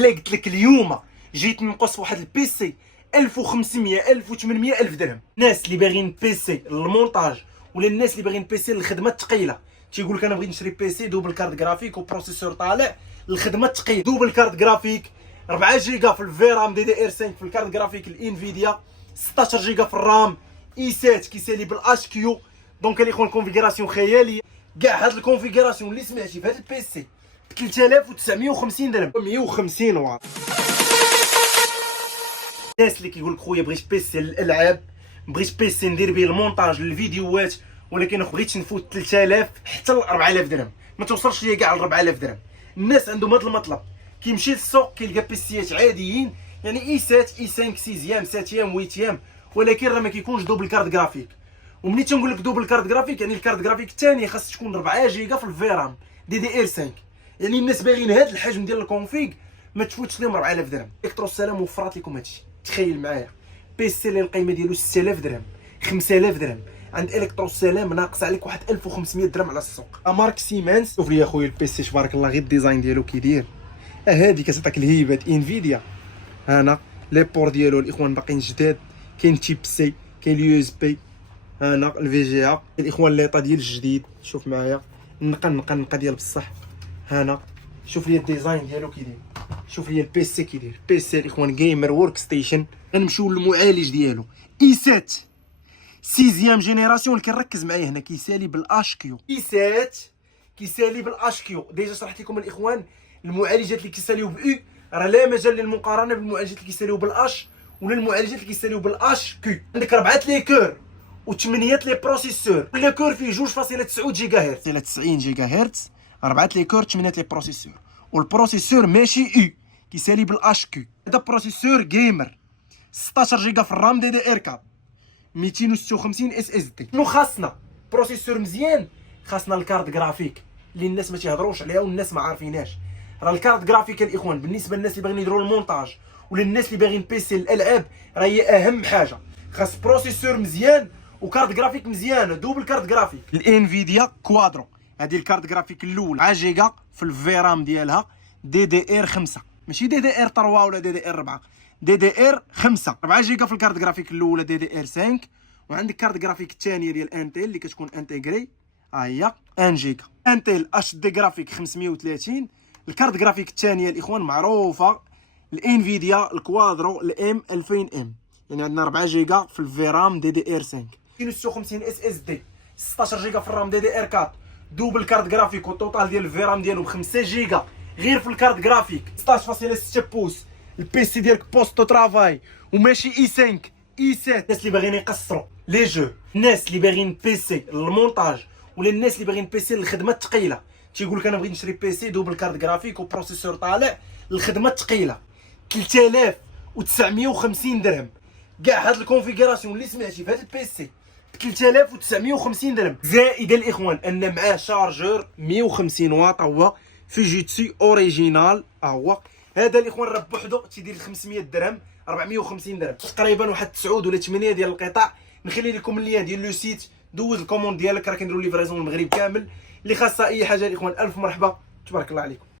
الا قلت لك اليوم جيت نقص واحد البيسي 1500 1800 الف درهم. الناس اللي باغيين بيسي للمونتاج ولا الناس اللي باغيين بيسي للخدمه الثقيله، تيقول لك انا بغيت نشري بيسي دوبل كارت جرافيك وبروسيسور طالع للخدمه الثقيله. دوبل كارت جرافيك 4 جيجا في الفيرام دي دي ار 5 في الكارت جرافيك الانفيديا، 16 جيجا في الرام اي 7 كيسالي بالاش كيو. دونك الاخوان الكونفيغوراسيون خياليه. كاع هاد الكونفيغوراسيون اللي سمعتي في هاد البيسي ب 3950 درهم 150 واط. الناس اللي كيقول لك خويا بغيت بيسي للالعاب، بغيت بيسي ندير به المونتاج للفيديوهات، ولكن بغيتش نفوت 3000 حتى ل 4000 درهم، ما توصلش ليا كاع ل 4000 درهم. الناس عندهم هذا المطلب، كيمشي للسوق كيلقى بيسيات عاديين، يعني اي 7 اي 5 6 7 8 ولكن راه ما كيكونش دوبل كارت جرافيك. ومنين تنقول لك دوبل كارت جرافيك يعني الكارت جرافيك الثانيه خاص تكون 4 جيجا في الفيرام دي دي ار 5. يعني الناس باغيين هذا الحجم ديال الكونفيغ ما تفوتش لهم 4000 درهم. الكترو السلام وفرات لكم هادشي. تخيل معايا بيسي اللي القيمه ديالو 6000 درهم 5000 درهم عند الكترو السلام ناقص عليك واحد 1500 درهم على السوق. مارك سيمنز. شوف لي اخويا البيسي تبارك الله، غير الديزاين ديالو كيدير هادي كتعطيك الهيبه انفيديا. هنا لي بور ديالو الاخوان باقيين جداد، كاين تيب سي، كاين اليو اس بي، هنا الفي جي ا الاخوان ليطا ديال الجديد. شوف معايا النقا ديال بصح. هنا شوف لي الديزاين ديالو كيدير، شوف لي البيسي كيدير. بيسي الاخوان جيمر ورك ستيشن. غنمشيو للمعالج ديالو اي 7 6 جينيراسيون اللي كنركز معايا هنا كيسالي بالاش كيو. اي 7 كيسالي بالاش كيو. ديجا شرحت لكم الاخوان المعالجات اللي كيساليو باو راه لا مجال للمقارنه بالمعالجات اللي كيساليو بالاش ولا المعالجات اللي كيساليو بالاش كيو. عندك 4 لي كور و8 لي بروسيسور، كل كور فيه 2.9 جيجا هرتز الى 90 جيجا هرتز، 4 لي كور 8 لي بروسيسور. والبروسيسور ماشي اي كيسالي بالاش كيو. هذا بروسيسور جيمر 16 جيجا في الرام دي دي ار 4 256 اس اس دي. شنو خاصنا؟ بروسيسور مزيان، خاصنا الكارت جرافيك اللي الناس ما تيهضروش عليها والناس ما عارفيناش. راه الكارت جرافيك الاخوان بالنسبه للناس اللي باغيين يديروا المونتاج ولا الناس اللي باغيين بيسي للالعاب راه هي اهم حاجه. خاص بروسيسور مزيان وكارت جرافيك مزيانه، دوبل كارت جرافيك. الانفيديا كوادرو هذه الكارت جرافيك الاولى 10 جيجا في الفيرام ديالها دي دي ار 5، ماشي دي دي ار 3 ولا دي دي ار 4، دي دي ار 5. 4 جيجا في الكارت جرافيك الاولى دي دي ار 5. وعندك كارت جرافيك الثانيه ديال انتل اللي كتكون انتيغري، ها هي 1 جيجا انتل اش دي جرافيك 530. الكارت جرافيك الثانيه الاخوان معروفه الانفيديا الكوادرو الام 2000 ام، يعني عندنا 4 جيجا في الفيرام دي دي ار 5 256 اس اس دي، 16 جيجا في الرام دي دي ار 4، دوبل كارت جرافيك والتوتال ديال الفيرام ديالو ب 5 جيجا غير في الكارت جرافيك. 16.6 بوس البيسي ديالك بوست ترافاي وماشي اي 5 اي 7. الناس اللي باغيين يقصروا لي جو، الناس اللي باغيين بيسي للمونتاج ولا الناس اللي باغيين بيسي للخدمه الثقيله، تيقول لك انا بغيت نشري بيسي دوبل كارت جرافيك وبروسيسور طالع للخدمه الثقيله 3950 درهم. كاع هاد الكونفيغوراسيون اللي سمعتي في هاد البيسي ب 3950 درهم. زائد الاخوان ان معاه شارجور 150 واط هو فيجيتسي اوريجينال. هو هذا الاخوان راه بوحدو تيدير 500 درهم 450 درهم تقريبا، واحد 9 ولا 8 ديال القطع. نخلي لكم اللين ديال لو سيت، دوز الكوموند ديالك، راه كنديروا ليفريزون المغرب كامل. اللي خاصها اي حاجه الاخوان الف مرحبا، تبارك الله عليكم.